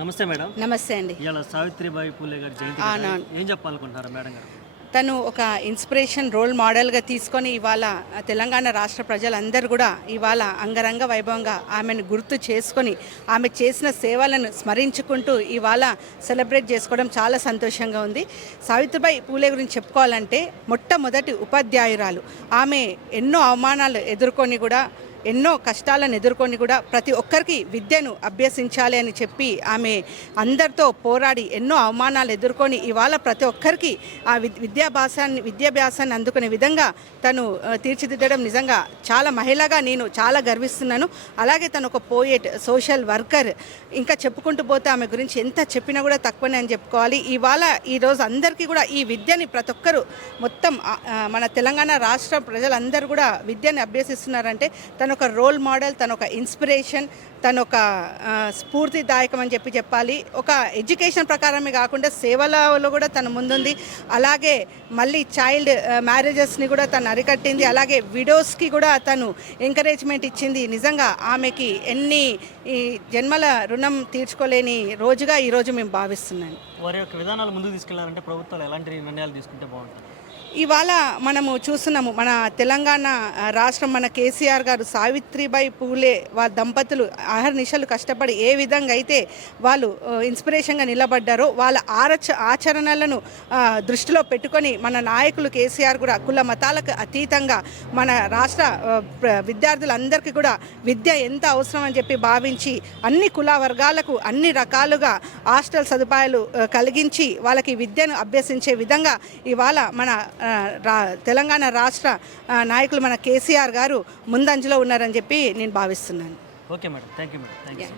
నమస్తే మేడం. నమస్తే అండి. ఇవాళ సావిత్రిబాయి పూలే గారి జయంతి కదా. ఏం చెప్పాలనుకుంటున్నారు మేడం గారు? తను ఒక ఇన్స్పిరేషన్ రోల్ మోడల్గా తీసుకొని ఇవాళ తెలంగాణ రాష్ట్ర ప్రజలందరూ కూడా ఇవాళ అంగరంగ వైభవంగా ఆమెను గుర్తు చేసుకొని ఆమె చేసిన సేవలను స్మరించుకుంటూ ఇవాళ సెలబ్రేట్ చేసుకోవడం చాలా సంతోషంగా ఉంది. సావిత్రిబాయి పూలే గురించి చెప్పుకోవాలంటే మొట్టమొదటి ఉపాధ్యాయురాలు. ఆమె ఎన్నో అవమానాలు ఎదుర్కొని కూడా ఎన్నో కష్టాలను ఎదుర్కొని కూడా ప్రతి ఒక్కరికి విద్యను అభ్యసించాలి అని చెప్పి ఆమె అందరితో పోరాడి ఎన్నో అవమానాలు ఎదుర్కొని ఇవాళ ప్రతి ఒక్కరికి ఆ విద్యాభ్యాసాన్ని అందుకునే విధంగా తను తీర్చిదిద్దడం నిజంగా చాలా మహిళగా నేను చాలా గర్విస్తున్నాను. అలాగే తను ఒక పోయెట్, సోషల్ వర్కర్, ఇంకా చెప్పుకుంటూ పోతే ఆమె గురించి ఎంత చెప్పినా కూడా తక్కువనే అని చెప్పుకోవాలి. ఇవాళ ఈరోజు అందరికీ కూడా ఈ విద్యని ప్రతి ఒక్కరు మొత్తం మన తెలంగాణ రాష్ట్ర ప్రజలందరూ కూడా విద్యని అభ్యసిస్తున్నారంటే తను ఒక రోల్ మోడల్, తను ఒక ఇన్స్పిరేషన్, తను ఒక స్ఫూర్తిదాయకం అని చెప్పాలి. ఒక ఎడ్యుకేషన్ ప్రకారమే కాకుండా సేవలలో కూడా తను ముందుంది. అలాగే మళ్ళీ చైల్డ్ మ్యారేజెస్ని కూడా తను అరికట్టింది. అలాగే విడోస్కి కూడా తను ఎంకరేజ్మెంట్ ఇచ్చింది. నిజంగా ఆమెకి ఎన్ని ఈ జన్మల రుణం తీర్చుకోలేని రోజుగా ఈరోజు మేము భావిస్తున్నాను. వారి యొక్క విధానాలు ముందుకు తీసుకెళ్లాలంటే ప్రభుత్వాలు ఎలాంటి నిర్ణయాలు తీసుకుంటే బాగుంటుంది? ఇవాళ మనము చూస్తున్నాము మన తెలంగాణ రాష్ట్రం, మన కేసీఆర్ గారు సావిత్రిబాయి పూలే వాళ్ళ దంపతులు అహర్నిశలు కష్టపడి ఏ విధంగా అయితే వాళ్ళు ఇన్స్పిరేషన్గా నిలబడ్డారో వాళ్ళ ఆచరణలను దృష్టిలో పెట్టుకొని మన నాయకులు కేసీఆర్ కూడా కుల మతాలకు అతీతంగా మన రాష్ట్ర విద్యార్థులందరికీ కూడా విద్య ఎంత అవసరం అని చెప్పి భావించి అన్ని కుల వర్గాలకు అన్ని రకాలుగా హాస్టల్ సదుపాయాలు కలిగించి వాళ్ళకి విద్యను అభ్యసించే విధంగా ఇవాళ మన తెలంగాణ రాష్ట్ర నాయకులు మన కేసీఆర్ గారు ముందంజలో ఉన్నారని చెప్పి నేను భావిస్తున్నాను. Okay madam, thank you madam. Thank you.